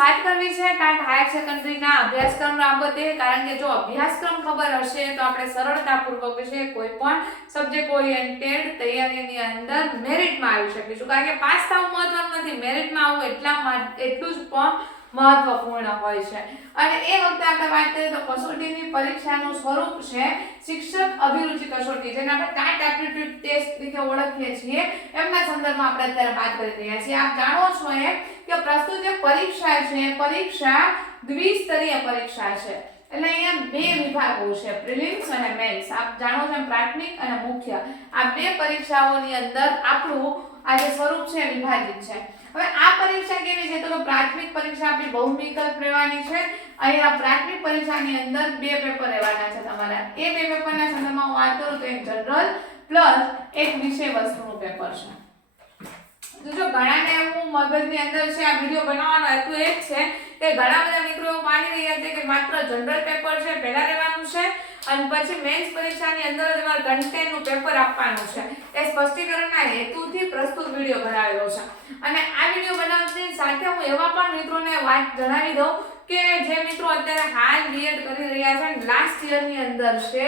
વાત કરવી છે ટાટ હાયર સેકન્ડરીના અભ્યાસક્રમ બાબતે, કારણ કે જો અભ્યાસક્રમ ખબર હશે તો આપણે સરળતાપૂર્વક છે કોઈ પણ સબ્જેક્ટ ઓરિએન્ટેડ તૈયારીની અંદર મેરિટમાં આવી શકીશું. કારણ કે પાસ થવું મહત્વનું નથી. મેરિટમાં આવવું એટલા એટલું જ પણ મહત્વપૂર્ણ હોય છે. અને એ વખતે આપણે વાત કરીએ તો કસોટીની પરીક્ષાનું સ્વરૂપ છે શિક્ષક અભિરુચિ કસોટી, જેને આપણે ટાટ એપ્ટિટ્યુડ ટેસ્ટ તરીકે ઓળખીએ છીએ. એમના સંદર્ભમાં આપણે અત્યારે વાત કરી રહ્યા છીએ. આપ જાણો છો એમ કે પ્રસ્તુત જે પરીક્ષા છે, પરીક્ષા દ્વિસ્તરીય પરીક્ષા છે. એટલે અહીંયા બે વિભાગો છે, પ્રિલિમ્સ અને મેન્સ આપ જાણો છો પ્રાથમિક અને મુખ્ય. આ બે પરીક્ષાઓની અંદર આપણું આ જે સ્વરૂપ છે એ વિભાજિત છે. હવે આ પરીક્ષા કેવી છે? તો પરીક્ષા આપણી બહુવિકલ્પ રહેવાની છે. અહીંયા પ્રાથમિક પરીક્ષાની અંદર બે પેપર રહેવાના છે તમારા. એ બે પેપરના સંદર્ભમાં હું વાત કરું તો એક જનરલ પ્લસ એક વિષય વસ્તુનું પેપર છે. જો ઘણાને એમ મગજની અંદર છે, આ વીડિયો બનાવવાનો હેતુ એ જ છે કે ઘણા બધા મિત્રો એવું માની રહ્યા છે કે માત્ર જનરલ પેપર છે, પહેલા રહેવાનું છે. અને પછી મેન્સ પરીક્ષાની અંદર જ તમારે કન્ટેન્ટનું પેપર આપવાનું છે. એ સ્પષ્ટીકરણના હેતુથી પ્રસ્તુત વીડિયો બનાવેલો છે. અને આ વીડિયો બનાવતી સાથે હું એવા પણ મિત્રોને વાત જણાવી દઉં કે જે મિત્રો અત્યારે હાલ બીએડ કરી રહ્યા છે લાસ્ટ યરની અંદર છે.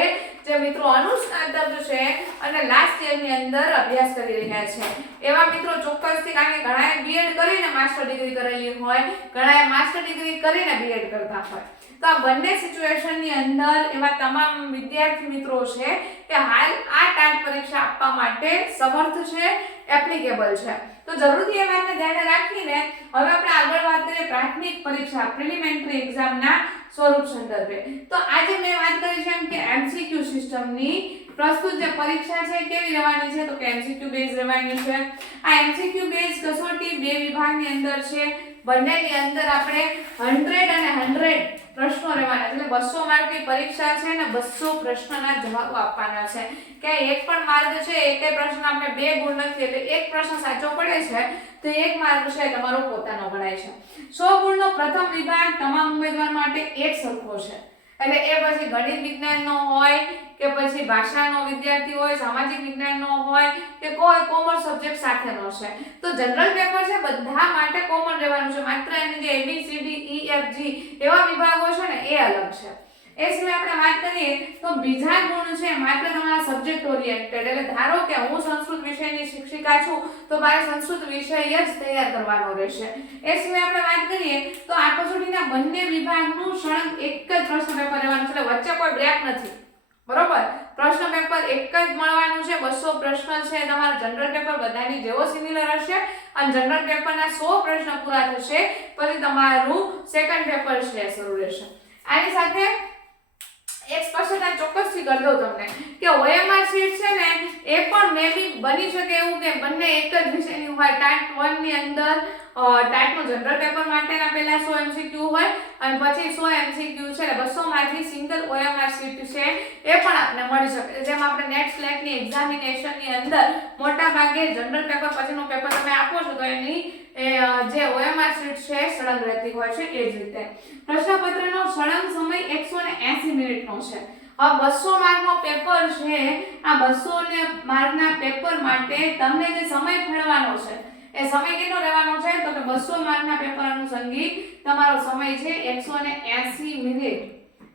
જે મિત્રો અનુસ્નાતક છે અને લાસ્ટ યરની અંદર અભ્યાસ કરી રહ્યા છે. એવા મિત્રો ચોક્કસથી કારણ કે ઘણાએ બીએડ કરીને માસ્ટર ડિગ્રી કરેલી હોય, ઘણાએ માસ્ટર ડિગ્રી કરીને બીએડ કરતા હોય. તો આ બંને સિચ્યુએશનની અંદર એવા તમામ વિદ્યાર્થી મિત્રો છે કે હાલ આ ટાટ પરીક્ષા આપવા માટે સમર્થ છે એપ્લિકેબલ છે. તો જરૂરથી એ વાતને ધ્યાને રાખીને હવે આપણે આગળ વાત કરીએ પ્રાથમિક પરીક્ષા પ્રિલિમેન્ટરી એક્ઝામના સ્વરૂપ સંદર્ભે. તો આજે મેં વાત કરી છે એમ કે એમસીક્યુ સિસ્ટમની પ્રસ્તુત જે પરીક્ષા છે કેવી રહેવાની છે? તો કે એમસીક્યુ બેઝ રહેવાની છે. આ એમસીક્યુ બેઝ કસોટી બે વિભાગની અંદર છે. બંનેની અંદર આપણે 100 અને 100 પ્રશ્નો રહેવાના એટલે બસો માર્કની પરીક્ષા છે ને બસો પ્રશ્નના જવાબો આપવાના છે. કે એક પણ માર્ક છે, એકે પ્રશ્ન આપણે બે ગુણ નથી એટલે એક પ્રશ્ન સાચો પડે છે, તો એક માર્ક છે તમારો પોતાનો ગણાય છે. સો ગુણનો પ્રથમ વિભાગ તમામ ઉમેદવાર માટે એક સરખો છે. એટલે એ પછી ગણિત વિજ્ઞાનનો હોય કે પછી ભાષાનો વિદ્યાર્થી હોય, સામાજિક વિજ્ઞાનનો હોય કે કોઈ કોમર્સ સબ્જેક્ટ સાથેનો છે. તો જનરલ પેપર છે, બધા માટે કોમન રહેવાનું છે. માત્ર એની જે એબીસીડી ઈ એફ જી એવા વિભાગો છે ને, એ અલગ છે. એ સિવાય આપણે વાત કરીએ તો બીજા ગુણ છે, માત્ર તમારા સબ્જેક્ટ ઓરિએન્ટેડ એટલે ધારો કે હું સંસ્કૃત શિક્ષિકા છું, તો મારે સંસ્કૃત વિષય જ તૈયાર કરવાનો રહેશે. એ સિવાય આપણે વાત કરીએ, તો આ કસોટીના બંને વિભાગનું સળંગ એક જ પ્રશ્ન પેપર રહેવાનું છે વચ્ચે કોઈ બ્રેક નથી. બરોબર? પ્રશ્ન પેપર એક જ મળવાનું છે, બસો પ્રશ્ન છે, તમારા જનરલ પેપર બધાની જેવો સિમિલર હશે, અને જનરલ પેપરના સો પ્રશ્ન પૂરા થશે, પછી તમારું સેકન્ડ પેપર છે શરૂ રહેશે. આની સાથે એક સ્પષ્ટતા ચોક્કસથી કરી દઉં તમને. કે ઓએમઆર શીટ છે ને, એ પણ મેબી બની શકે એવું કે બંને એક જ વિષયની હોય. ટાઈપ 1 ની અંદર ટાટનું જનરલ પેપર માટેના પહેલા સો એમસીક્યુ હોય અને પછી સો એમસીક્યુ છે બસો 200 સિંગલ ઓએમઆર શીટ છે, એ પણ આપને મળી શકે. જેમ આપણે નેટ સ્લેટની એક્ઝામિનેશનની અંદર મોટા ભાગે જનરલ પેપર પછીનું પેપર તમે આપો છો તો એની જે ઓએમઆર શીટ છે સળંગ રહેતી હોય છે એ જ રીતે. પ્રશ્નપત્રનો સળંગ સમય 180 મિનિટનો છે. હવે બસો માર્કનો પેપર છે. આ બસો ને માર્કના પેપર માટે તમને જે સમય ફાળવવાનો છે, એ સમય કેટલો રહેવાનો છે? તો કે બસો માર્કના પેપર અનુસંગી તમારો સમય છે 180 મિનિટ.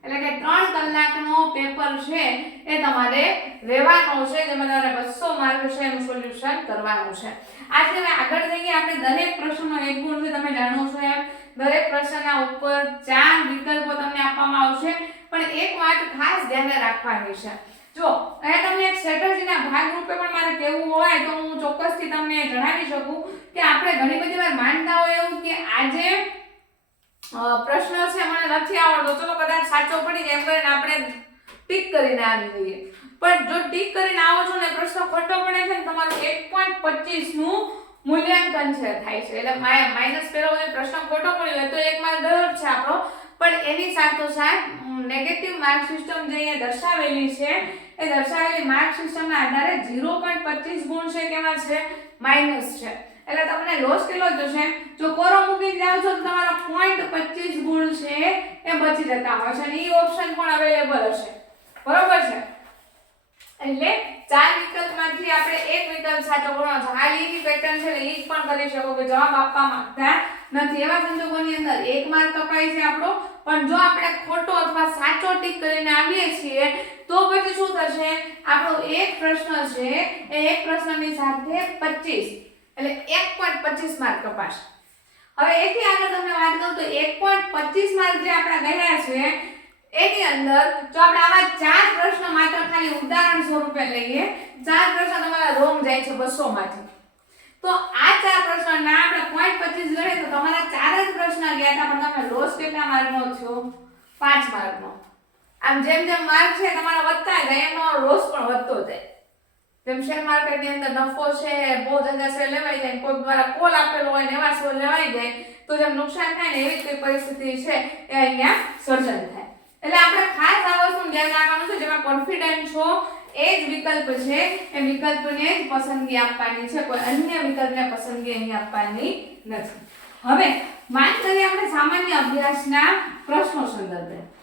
એટલે કે ત્રણ કલાકનો પેપર છે એ તમારે રહેવાનો છે, જેમાં તમારે બસો માર્ક છે એનું સોલ્યુશન કરવાનું છે. આજે આગળ જઈએ આપણે દરેક પ્રશ્નનો એક ગુણ છે, તમે જાણો છો એમ દરેક પ્રશ્નના ઉપર ચાર વિકલ્પો તમને આપવામાં આવશે પણ એક વાત ખાસ ધ્યાને રાખવાની છે. જો, અહીંયા તમને એક સ્ટ્રેટેજીના ભાગરૂપે પણ મારે કહેવું હોય તો હું ચોક્કસથી તમને જણાવી શકું કે આપણે ઘણી બધી વાર માનતા હોય એવું કે આજે પ્રશ્ન છે, મને નથી આવડતો. ચલો, કદાચ સાચો પડી જાય એમ કરીને આપણે ટીક કરીને આવી જઈએ. પણ જો ટીક કરીને આવો છો ને, પ્રશ્ન ખોટો પડે છે ને, તમારું એક પોઈન્ટ પચીસનું મૂલ્યાંકન છે, થાય છે. એટલે માઇનસ પહેલો પ્રશ્ન ખોટો પડ્યો હોય તો એક માર્ક ગયો છે આપણો. પણ એની સાથોસાથ નેગેટિવ માર્ક સિસ્ટમ જે અહીંયા દર્શાવેલી છે, એ દર્શાવેલી માર્ક સિસ્ટમના આધારે 0.25 ગુણ છે કેવા છે? માઇનસ છે. એટલે તમને લોસ કેટલો જશે જો કોરો મૂકી જાવ છો તો તમારા 0.25 ગુણ છે એ બચી જતા હોય છે અને એ ઓપ્શન પણ અવેલેબલ હશે. બરોબર છે? એટલે ચાર વિકલ્પમાંથી આપણે એક વિકલ્પ સાચો ગણવાનો છે. હાલ ઈ પેટર્ન છે ઈ પણ કરી શકો કે જવાબ આપવા માંગતા નથી. એવા સંજોગોની અંદર એક માર્ક કપાય છે આપણો, પણ જો આપણે ખોટો અથવા સાચો ટીક કરીને આવીએ છીએ, તો પછી શું થશે? આપણો એક પ્રશ્ન છે, એ એક પ્રશ્નની સાથે 25 એટલે 1.25 માર્ક કપાશે. હવે એથી આગળ તમને વાત કરું તો 1.25 માર્ક જે આપણા ગયા છે, એની અંદર જો આપણે આવા ચાર પ્રશ્ન માત્ર ખાલી ઉદાહરણ સ્વરૂપે લઈએ, ચાર પ્રશ્ન તમારા રોંગ જાય છે 200 માંથી તો આ ચાર પ્રશ્નના આપણે પોઈન્ટ પચીસ ગણે તો તમારા ચાર જ પ્રશ્ન ગયા હતા, પણ તમે લોસ કેટલા માર્કનો છો? પાંચ માર્કનો. આમ જેમ જેમ માર્ક છે, તમારા વધતા જાય એમનો લોસ પણ વધતો જાય. જેમ શેર માર્કેટની અંદર નફો છે, બહુ જગ્યા શેર લેવાઈ જાય કોઈ દ્વારા કોલ આપેલો હોય ને એવા શેર લેવાઈ જાય, તો જેમ નુકસાન થાય ને એવી કોઈ પરિસ્થિતિ છે, એ અહીંયા સર્જન થાય. એટલે આપણે ખાસ આ વસ્તુ ધ્યાન રાખવાનું છે, જેમાં કોન્ફિડન્ટ છો એ જ વિકલ્પ છે. એ વિકલ્પને જ પસંદગી આપવાની છે. કોઈ અન્ય વિકલ્પને પસંદગી અહીં આપવાની નથી. હવે, વાત કરીએ આપણે સામાન્ય અભ્યાસના પ્રશ્નો સંદર્ભે.